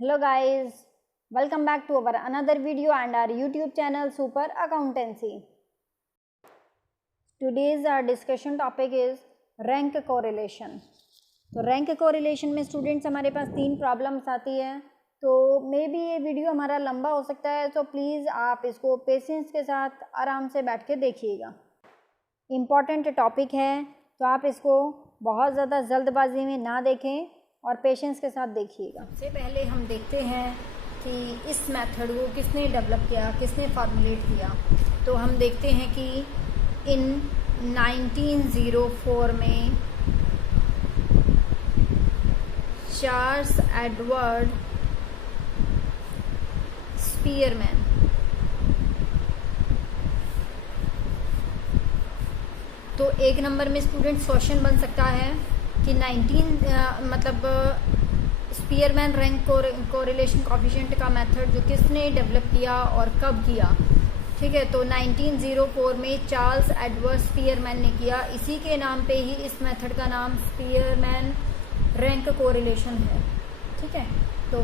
Hello guys, welcome back to our another video and our YouTube channel Super Accountancy. Today's our discussion topic is rank correlation. तो rank correlation में students हमारे पास 3 problems आती है, तो may be ये video हमारा लंबा हो सकता है, तो प्लीज़ आप इसको पेशेंस के साथ आराम से बैठ के देखिएगा. इम्पॉर्टेंट टॉपिक है, तो आप इसको बहुत ज़्यादा जल्दबाजी में ना देखें और पेशेंस के साथ देखिएगा. सबसे पहले हम देखते हैं कि इस मेथड को किसने डेवलप किया, किसने फॉर्मुलेट किया. तो हम देखते हैं कि इन 1904 में चार्ल्स एडवर्ड स्पीयरमैन तो एक नंबर में स्टूडेंट्स क्वेश्चन बन सकता है कि स्पीयरमैन रैंक कोरिलेशन कोएफिशिएंट का मेथड जो किसने डेवलप किया और कब किया. ठीक है, तो 1904 में चार्ल्स एडवर्ड स्पीयरमैन ने किया. इसी के नाम पे ही इस मेथड का नाम स्पीयरमैन रैंक कोरिलेशन है. ठीक है, तो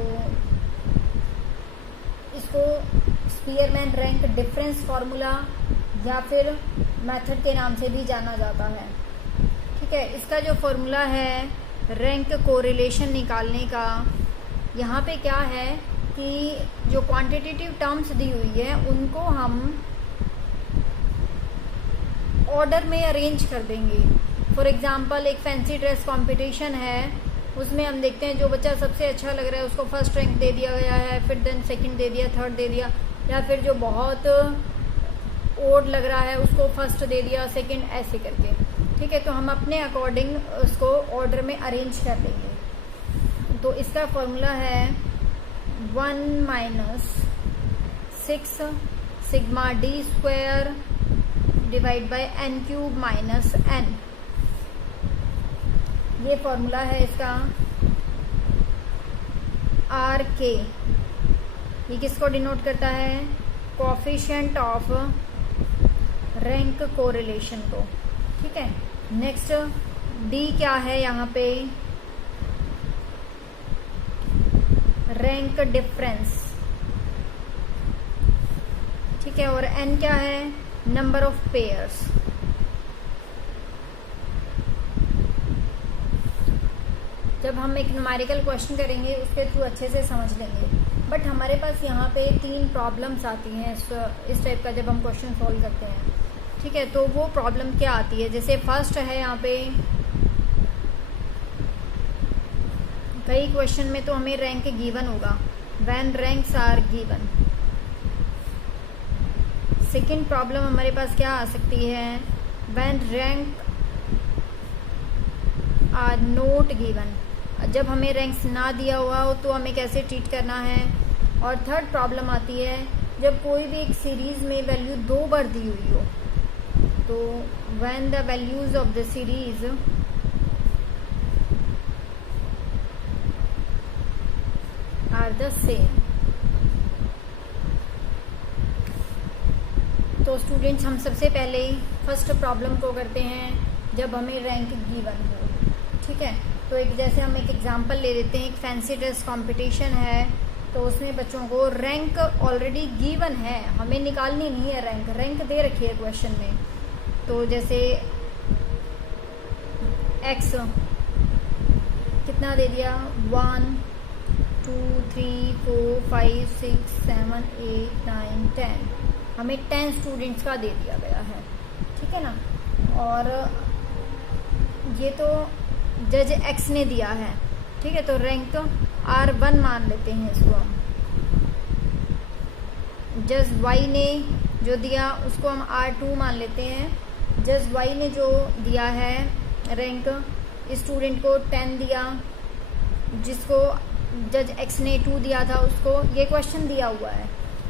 इसको स्पीयरमैन रैंक डिफरेंस फार्मूला या फिर मेथड के नाम से भी जाना जाता है. ठीक है, इसका जो फॉर्मूला है रैंक कोरिलेशन निकालने का, यहाँ पे क्या है कि जो क्वांटिटेटिव टर्म्स दी हुई है उनको हम ऑर्डर में अरेंज कर देंगे. फॉर एग्जांपल एक फैंसी ड्रेस कंपटीशन है, उसमें हम देखते हैं जो बच्चा सबसे अच्छा लग रहा है उसको फर्स्ट रैंक दे दिया गया है, फिर देन सेकंड दे दिया, थर्ड दे दिया, या फिर जो बहुत ओड लग रहा है उसको फर्स्ट दे दिया, सेकंड, ऐसे करके. ठीक है, तो हम अपने अकॉर्डिंग उसको ऑर्डर में अरेंज कर देंगे. तो इसका फॉर्मूला है 1 - 6 sigma d square divide by n cube minus n. ये फॉर्मूला है इसका. आर के ये किसको डिनोट करता है? कोएफिशिएंट ऑफ रैंक कोरिलेशन को. ठीक है, नेक्स्ट डी क्या है यहाँ पे? Rank difference. ठीक है, और एन क्या है? Number of pairs. जब हम एक न्यूमेरिकल क्वेश्चन करेंगे उसके थ्रू अच्छे से समझ लेंगे. बट हमारे पास यहाँ पे 3 प्रॉब्लम्स आती हैं इस टाइप का जब हम क्वेश्चन सॉल्व करते हैं. ठीक है, तो वो प्रॉब्लम क्या आती है? जैसे फर्स्ट है यहाँ पे, कई क्वेश्चन में तो हमें रैंक गिवन होगा, when ranks are given. Second problem हमारे पास क्या आ सकती है? When rank are not given. जब हमें रैंक्स ना दिया हुआ हो तो हमें कैसे ट्रीट करना है. और थर्ड प्रॉब्लम आती है जब कोई भी एक सीरीज में वैल्यू 2 बार दी हुई हो, तो when the values of the series are the same. तो स्टूडेंट्स हम सबसे पहले फर्स्ट प्रॉब्लम को करते हैं जब हमें रैंक गिवन हो. ठीक है, तो एक जैसे हम एक एग्जांपल ले लेते हैं. एक फैंसी ड्रेस कंपटीशन है, तो उसमें बच्चों को रैंक ऑलरेडी गिवन है, हमें निकालनी नहीं है रैंक. रैंक दे रखी है क्वेश्चन में. तो जैसे एक्स कितना दे दिया? 1 2 3 4 5 6 7 8 9 10. हमें 10 स्टूडेंट्स का दे दिया गया है. ठीक है ना. और ये तो जज एक्स ने दिया है. ठीक है, तो रैंक R1 मान लेते हैं इसको हम. जज वाई ने जो दिया उसको हम R2 मान लेते हैं. जज वाई ने जो दिया है रैंक, स्टूडेंट को 10 दिया, जिसको जज एक्स ने 2 दिया था उसको, ये क्वेश्चन दिया हुआ है,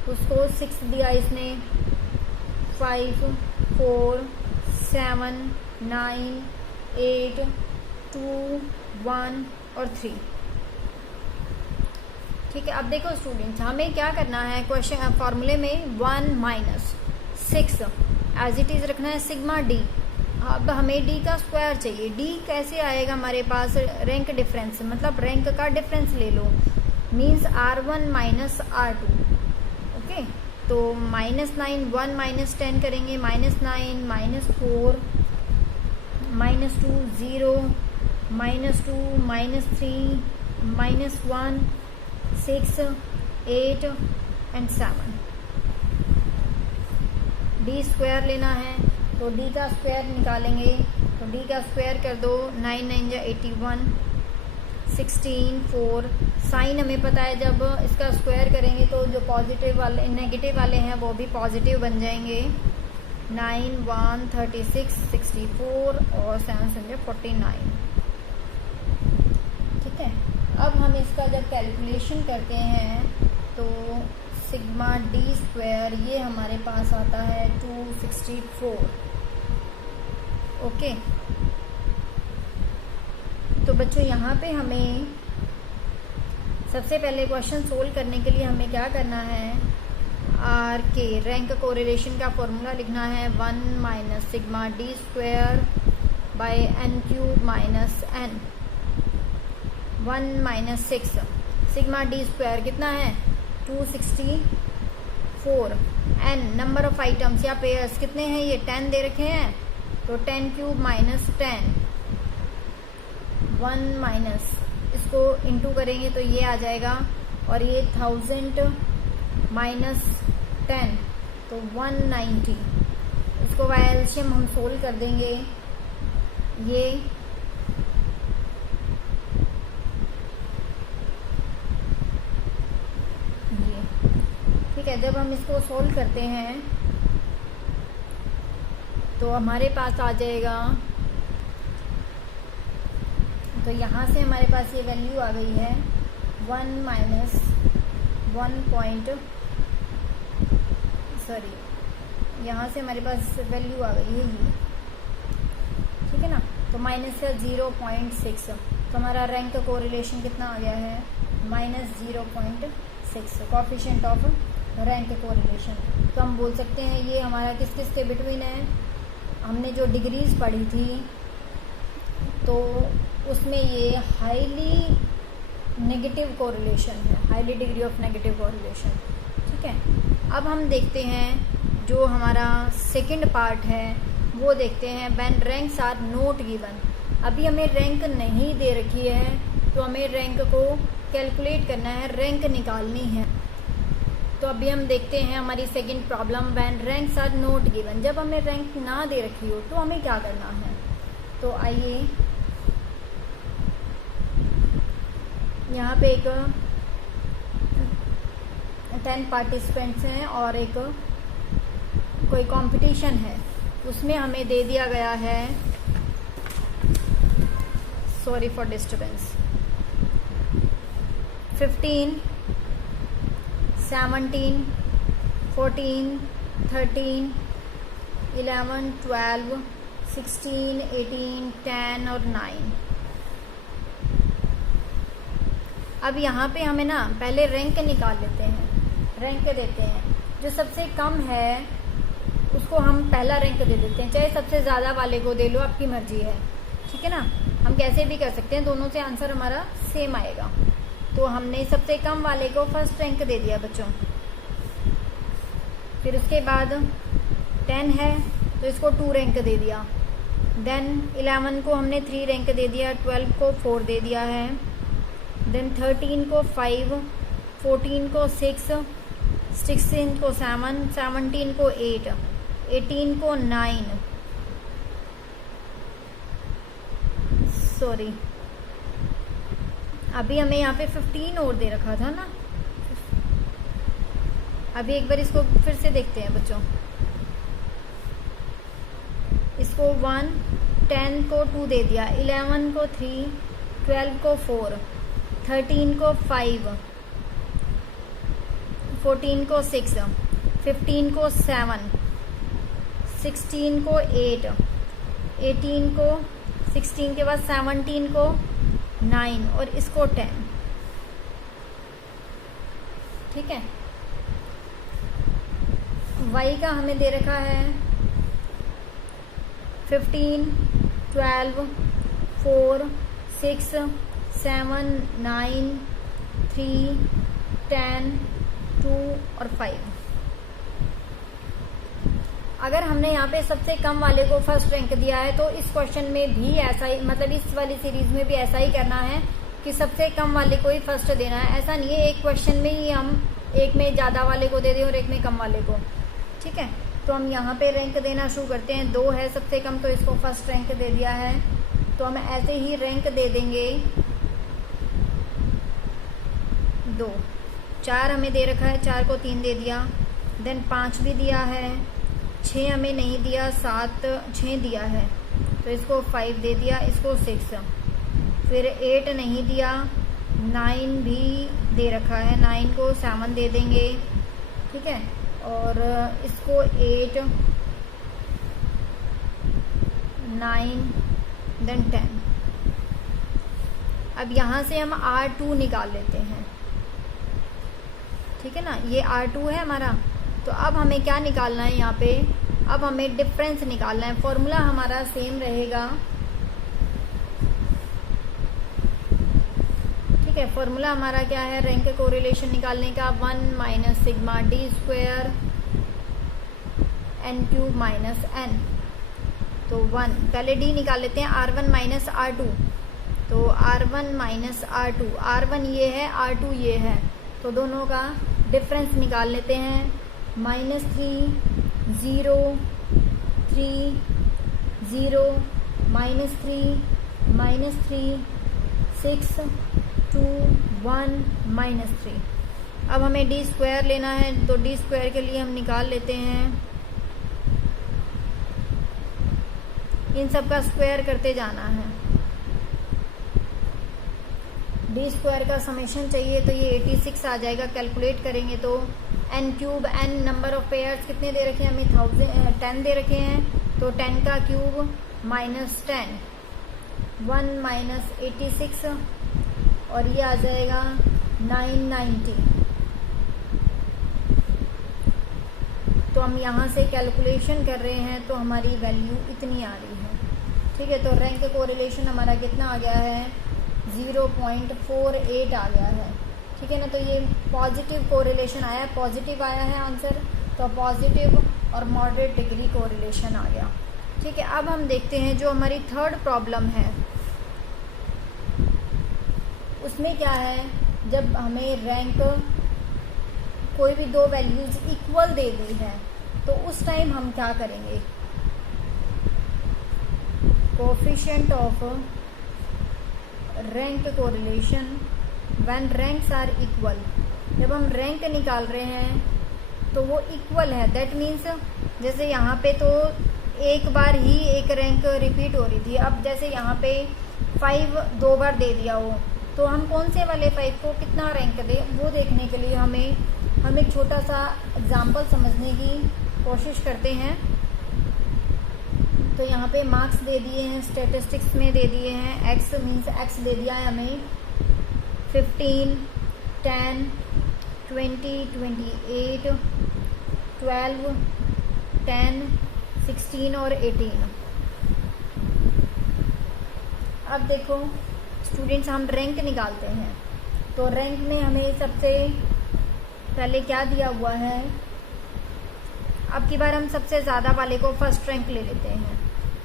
उसको 6 दिया इसने. 5 4 7 9 8 2 1 और 3. ठीक है, अब देखो स्टूडेंट्स, हमें क्या करना है क्वेश्चन फॉर्मूले में 1 - 6 एज इट इज रखना है सिग्मा डी. अब हमें डी का स्क्वायर चाहिए. डी कैसे आएगा हमारे पास? रैंक डिफरेंस, मतलब रैंक का डिफरेंस ले लो. Means R1 minus R2। Okay, तो -9 1 माइनस 10 करेंगे, -9 -4 -2 0 -2 -3 -1 6 8 एंड 7। डी स्क्वायर लेना है तो डी का स्क्वायर निकालेंगे, तो डी का स्क्वायर कर दो, 9 9 जा 81 16 4। साइन हमें पता है, जब इसका स्क्वायर करेंगे तो जो पॉजिटिव वाले नेगेटिव वाले हैं वो भी पॉजिटिव बन जाएंगे। 9 1 36 64 और 7 7 49। ठीक है, अब हम इसका जब कैलकुलेशन करते हैं तो सिग्मा डी स्क्वायर ये हमारे पास आता है 264। ओके, तो बच्चों यहाँ पे हमें सबसे पहले क्वेश्चन सोल्व करने के लिए हमें क्या करना है, आर के रैंक कोरिलेशन का फॉर्मूला लिखना है 1 minus sigma d square by n cube minus n 1 minus 6। Sigma d square कितना है 264। एन नंबर ऑफ आइटम्स या पेयर्स कितने हैं, ये 10 दे रखे हैं, तो 10 क्यूब माइनस 10 1 माइनस इसको इंटू करेंगे तो ये आ जाएगा, और ये 1000 माइनस 10 तो 190। इसको बाय एलसीएम हम सोल्व कर देंगे, ये ठीक है। जब हम इसको सोल्व करते हैं तो हमारे पास आ जाएगा, तो यहाँ से हमारे पास ये वैल्यू आ गई है 1 माइनस 1 यहाँ से हमारे पास वैल्यू आ गई है ये, ठीक है ना, तो माइनस का 0.6, तो हमारा रैंक कोरिलेशन कितना आ गया है -0.6, कोएफिशिएंट ऑफ रैंक कोरिलेशन। तो हम बोल सकते हैं ये हमारा किस किस के बिटवीन है, हमने जो डिग्रीज पढ़ी थी तो उसमें ये हाईली नेगेटिव कोरिलेशन है, highly degree of negative correlation. ठीक है, अब हम देखते हैं जो हमारा सेकंड पार्ट है वो देखते हैं, when ranks are not given. अभी हमें रैंक नहीं दे रखी है तो हमें रैंक को कैलकुलेट करना है, रैंक निकालनी है। तो अभी हम देखते हैं हमारी second problem, when ranks are not given. जब हमें रैंक ना दे रखी हो तो हमें क्या करना है, तो आइए यहाँ पे एक 10 पार्टिसिपेंट्स हैं और एक कोई कंपटीशन है, उसमें हमें दे दिया गया है, सॉरी फॉर डिस्टर्बेंस, 15 17 14 13 11 12 16 18 10 और 9। अब यहाँ पे हमें ना पहले रैंक निकाल लेते हैं, रैंक देते हैं, जो सबसे कम है उसको हम पहला रैंक दे देते हैं, चाहे सबसे ज़्यादा वाले को दे लो, आपकी मर्जी है। ठीक है ना, हम कैसे भी कर सकते हैं, दोनों से आंसर हमारा सेम आएगा। तो हमने सबसे कम वाले को फर्स्ट रैंक दे दिया बच्चों, फिर उसके बाद 10 है तो इसको 2 रैंक दे दिया, देन 11 को हमने 3 रैंक दे दिया, 12 को 4 दे दिया है, देन 13 को 5, 14 को 6, 16 को 7, 17 को 8, 18 को 9, सॉरी अभी हमें यहाँ पे 15 और दे रखा था ना। अभी एक बार इसको फिर से देखते हैं बच्चों, इसको 1, 10 को 2 दे दिया, 11 को 3, 12 को 4, 13 को 5, 14 को 6, 15 को 7, 16 को 8, 18 को 16 के बाद 17 को 9 और इसको 10। ठीक है, y का हमें दे रखा है 15, 12, 4, 6, 7, 9, 3, 10, 2 और 5। अगर हमने यहाँ पे सबसे कम वाले को फर्स्ट रैंक दिया है तो इस क्वेश्चन में भी ऐसा ही, मतलब इस वाली सीरीज में भी ऐसा ही करना है कि सबसे कम वाले को ही फर्स्ट देना है। ऐसा नहीं है एक क्वेश्चन में ही हम एक में ज़्यादा वाले को दे दें और एक में कम वाले को, ठीक है। तो हम यहाँ पे रैंक देना शुरू करते हैं। 2 है सबसे कम, तो इसको फर्स्ट रैंक दे दिया है। तो हम ऐसे ही रैंक दे देंगे 2। 4 हमें दे रखा है, 4 को 3 दे दिया। देन 5 भी दिया है, 6 हमें नहीं दिया, 6 दिया है तो इसको 5 दे दिया, इसको 6। फिर 8 नहीं दिया, 9 भी दे रखा है, 9 को 7 दे देंगे, ठीक है। और इसको 8, 9 देन 10। अब यहाँ से हम R2 निकाल लेते हैं, ठीक है ना। ये R2 है हमारा। तो अब हमें क्या निकालना है यहाँ पे, अब हमें डिफरेंस निकालना है। फॉर्मूला हमारा सेम रहेगा, ठीक है। फॉर्मूला हमारा क्या है रैंक कोरिलेशन निकालने का, 1 minus sigma d square n cube minus n। तो 1 पहले d निकाल लेते हैं, R1 माइनस R2। तो R1 माइनस R2, R1 ये है, R2 ये है, तो दोनों का डिफरेंस निकाल लेते हैं। -3 0 3 0 -3 6 2 1 -3। अब हमें डी स्क्वायर लेना है, तो डी स्क्वायर के लिए हम निकाल लेते हैं, इन सब का स्क्वायर करते जाना है। डी स्क्वायर का समेशन चाहिए तो ये 86 आ जाएगा। कैलकुलेट करेंगे तो n cube, n number of pairs कितने दे रखे हैं हमें, 10 दे रखे हैं, तो 10 का क्यूब माइनस 10, 1 माइनस 86 और ये आ जाएगा 990। तो हम यहाँ से कैलकुलेशन कर रहे हैं तो हमारी वैल्यू इतनी आ रही है, ठीक है। तो रैंक कोरिलेशन हमारा कितना आ गया है, 0.48 आ गया है, ठीक है ना। तो ये पॉजिटिव कोरिलेशन आया, पॉजिटिव आया है आंसर, तो पॉजिटिव और मॉडरेट डिग्री कोरिलेशन आ गया, ठीक है। अब हम देखते हैं जो हमारी थर्ड प्रॉब्लम है, उसमें क्या है, जब हमें रैंक कोई भी 2 वैल्यूज इक्वल दे दी है तो उस टाइम हम क्या करेंगे, coefficient of rank correlation when ranks are equal. जब हम रैंक निकाल रहे हैं तो वो इक्वल है, दैट मीन्स जैसे यहाँ पे तो एक बार ही एक रैंक रिपीट हो रही थी। अब जैसे यहाँ पे 5 2 बार दे दिया हो, तो हम कौन से वाले 5 को कितना रैंक दें वो देखने के लिए हम एक छोटा सा एग्जाम्पल समझने की कोशिश करते हैं। तो यहाँ पे मार्क्स दे दिए हैं, स्टैटिस्टिक्स में दे दिए हैं, x मीन्स x दे दिया है हमें 15 10 20 28 12 10 16 और 18। अब देखो स्टूडेंट्स, हम रैंक निकालते हैं तो रैंक में हमें सबसे पहले क्या दिया हुआ है, अब की बार हम सबसे ज़्यादा वाले को फर्स्ट रैंक ले लेते हैं।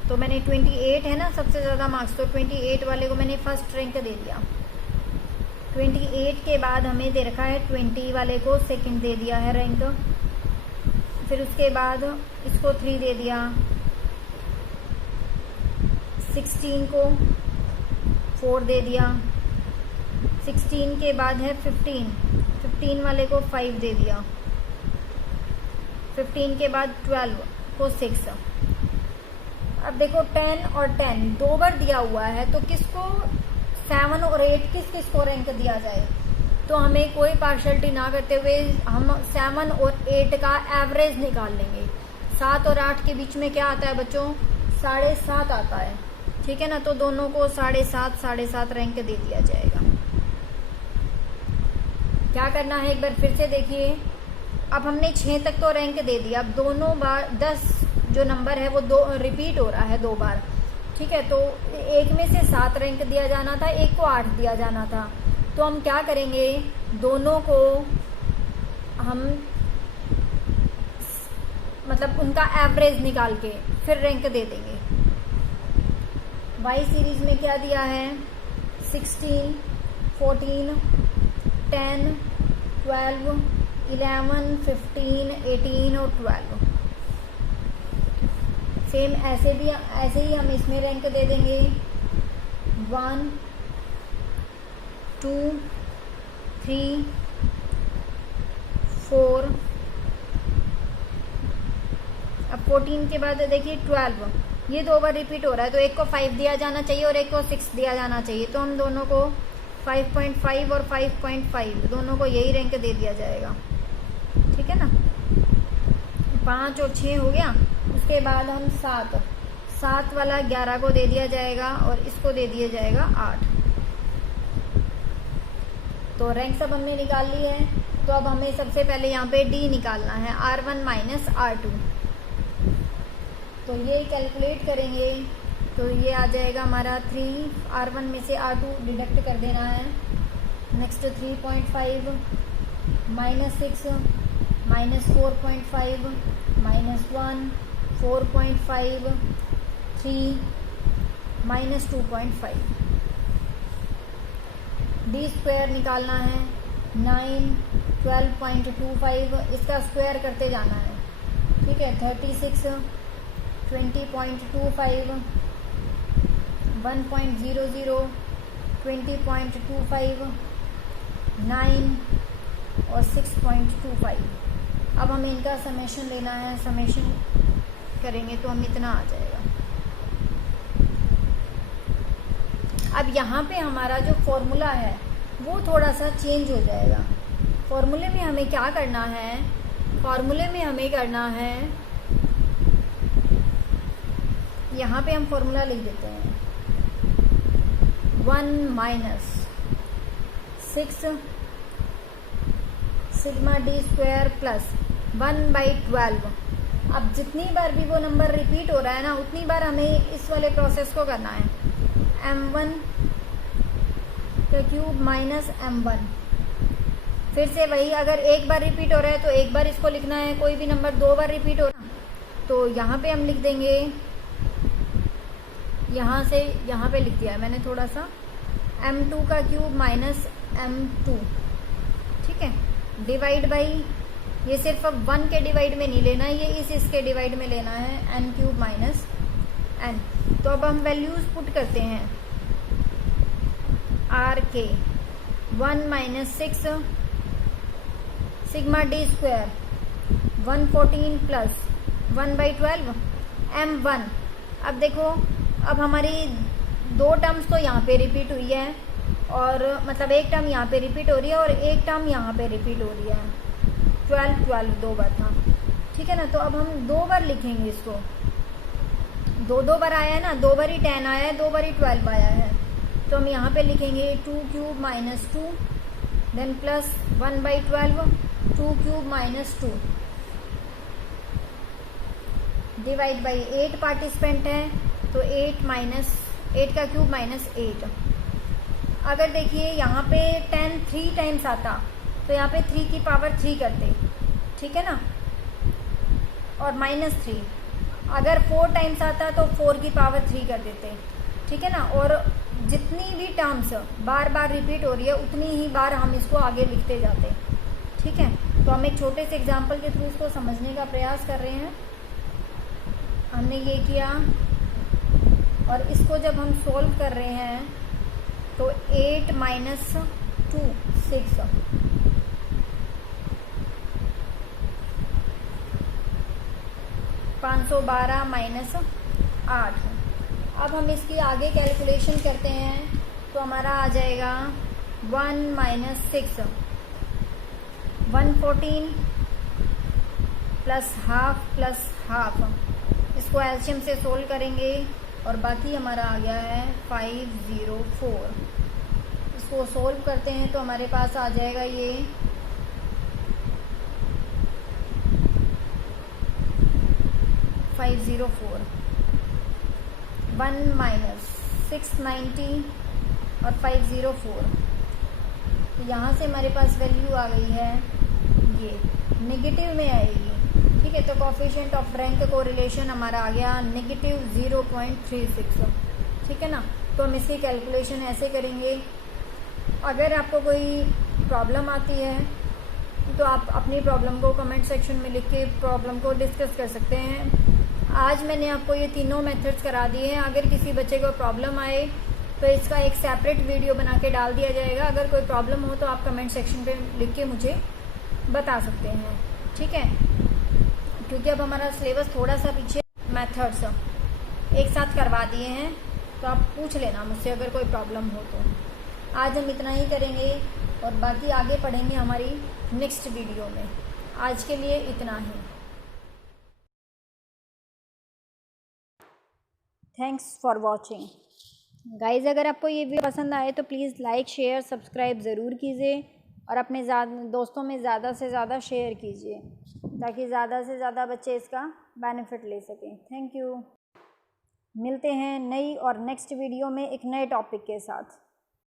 तो मैंने 28 है ना सबसे ज़्यादा मार्क्स, तो 28 वाले को मैंने फर्स्ट रैंक दे दिया। 28 के बाद हमें दे रखा है 20 वाले को सेकंड दे दिया है रैंक। फिर उसके बाद इसको 3 दे दिया, 16 को 4 दे दिया, 16 के बाद है 15 वाले को 5 दे दिया, 15 के बाद 12 को 6। अब देखो 10 और 10 2 बार दिया हुआ है, तो किसको 7 और 8 किस को रैंक दिया जाए। तो हमें कोई पार्शलिटी ना करते हुए हम 7 और 8 का एवरेज निकाल लेंगे। 7 और 8 के बीच में क्या आता है बच्चों, 7.5 आता है, ठीक है ना। तो दोनों को 7.5 रैंक दे दिया जाएगा। क्या करना है एक बार फिर से देखिए, अब हमने 6 तक तो रैंक दे दिया। अब दोनों बार 10 जो नंबर है वो 2 रिपीट हो रहा है 2 बार, ठीक है। तो एक में से 7 रैंक दिया जाना था, एक को 8 दिया जाना था। तो हम क्या करेंगे, दोनों को हम मतलब उनका एवरेज निकाल के फिर रैंक दे देंगे। वाई सीरीज में क्या दिया है, 16, 14, 10, 12, 11, 15, 18 और 12। सेम ऐसे ही हम इसमें रैंक दे देंगे 1, 2, 3, 4। अब 14 के बाद देखिए 12, ये 2 बार रिपीट हो रहा है, तो एक को 5 दिया जाना चाहिए और एक को 6 दिया जाना चाहिए। तो हम दोनों को 5.5 और 5.5 दोनों को यही रैंक दे दिया जाएगा, ठीक है ना। 5 और 6 हो गया। उसके बाद हम 7 वाला 11 को दे दिया जाएगा और इसको दे दिया जाएगा 8। तो रैंक सब हमने निकाल ली है। तो अब हमें सबसे पहले यहाँ पे डी निकालना है, R1 माइनस R2। तो ये कैलकुलेट करेंगे तो ये आ जाएगा हमारा 3, R1 में से R2 डिडक्ट कर देना है। Next 3.5 minus 6 minus 4.5 minus 1 4.5 3 minus 2.5। D square निकालना है 9 12.25, इसका स्क्वायर करते जाना है, ठीक है। 36 20.25 1.00 20.25 9 और 6.25। अब हमें इनका समेशन लेना है, समेशन करेंगे तो हम इतना आ जाएगा। अब यहाँ पे हमारा जो फॉर्मूला है वो थोड़ा सा चेंज हो जाएगा। फॉर्मूले में हमें क्या करना है, फॉर्मूले में हमें करना है, यहाँ पे हम फॉर्मूला लिख देते हैं 1 minus 6 sigma d square plus 1/12। अब जितनी बार भी वो नंबर रिपीट हो रहा है ना, उतनी बार हमें इस वाले प्रोसेस को करना है, m1 का क्यूब माइनस m1। फिर से वही, अगर एक बार रिपीट हो रहा है तो एक बार इसको लिखना है, कोई भी नंबर 2 बार रिपीट हो रहा है तो यहाँ पे हम लिख देंगे, यहाँ से यहाँ पे लिख दिया है मैंने थोड़ा सा, m2 का क्यूब माइनस m2, ठीक है। डिवाइड बाई, ये सिर्फ अब 1 के डिवाइड में नहीं लेना है, ये इसके डिवाइड में लेना है, n क्यूब माइनस n। तो अब हम वैल्यूज पुट करते हैं, r के 1 minus 6 sigma d square 114 plus 1/12 m1। अब देखो, अब हमारी 2 टर्म्स तो यहाँ पे रिपीट हुई है, और मतलब एक टर्म यहाँ पे रिपीट हो रही है और एक टर्म यहाँ पे रिपीट हो रही है। 12 2 बार था, ठीक है ना। तो अब हम 2 बार लिखेंगे इसको, 2 बार आया है ना, 2 बार ही 10 आया है, 2 बार ही 12 आया है। तो हम यहाँ पे लिखेंगे 2 cube minus 2 then plus 1/12 2 cube minus 2 divide by 8 participant है, तो 8 का क्यूब माइनस 8। अगर देखिए यहाँ पे 10 3 टाइम्स आता तो यहाँ पे 3 की पावर 3 करते, ठीक है ना, और माइनस 3। अगर 4 टाइम्स आता तो 4 की पावर 3 कर देते, ठीक है ना। और जितनी भी टर्म्स बार बार रिपीट हो रही है उतनी ही बार हम इसको आगे लिखते जाते, ठीक है। तो हम एक छोटे से एग्जाम्पल के थ्रू इसको समझने का प्रयास कर रहे हैं। हमने ये किया, और इसको जब हम सॉल्व कर रहे हैं तो 8 माइनस 2 6 512 माइनस 8। अब हम इसकी आगे कैलकुलेशन करते हैं तो हमारा आ जाएगा 1 माइनस 6 114 प्लस हाफ। इसको एलसीएम से सोल्व करेंगे और बाकी हमारा आ गया है 504। इसको सोल्व करते हैं तो हमारे पास आ जाएगा ये 504 1 माइनस 690 और 504 तो यहाँ से हमारे पास वैल्यू आ गई है, ये नेगेटिव में आएगी, ठीक है। तो कोफिशिएंट ऑफ रैंक कोरिलेशन हमारा आ गया -0.36, ठीक है ना। तो हम इसकी कैलकुलेशन ऐसे करेंगे। अगर आपको कोई प्रॉब्लम आती है तो आप अपनी प्रॉब्लम को कमेंट सेक्शन में लिख के प्रॉब्लम को डिस्कस कर सकते हैं। आज मैंने आपको ये तीनों मेथड्स करा दिए हैं। अगर किसी बच्चे को प्रॉब्लम आए तो इसका एक सेपरेट वीडियो बना के डाल दिया जाएगा। अगर कोई प्रॉब्लम हो तो आप कमेंट सेक्शन पे लिख के मुझे बता सकते हैं, ठीक है। क्योंकि अब हमारा सिलेबस थोड़ा सा पीछे, मेथड्स एक साथ करवा दिए हैं, तो आप पूछ लेना मुझसे अगर कोई प्रॉब्लम हो तो। आज हम इतना ही करेंगे और बाकी आगे पढ़ेंगे हमारी नेक्स्ट वीडियो में। आज के लिए इतना ही। Thanks for watching guys. अगर आपको ये वीडियो पसंद आए तो प्लीज़ लाइक शेयर सब्सक्राइब ज़रूर कीजिए और अपने दोस्तों में ज़्यादा से ज़्यादा शेयर कीजिए ताकि ज़्यादा से ज़्यादा बच्चे इसका बेनिफिट ले सकें। Thank you. मिलते हैं नई और नेक्स्ट वीडियो में एक नए टॉपिक के साथ।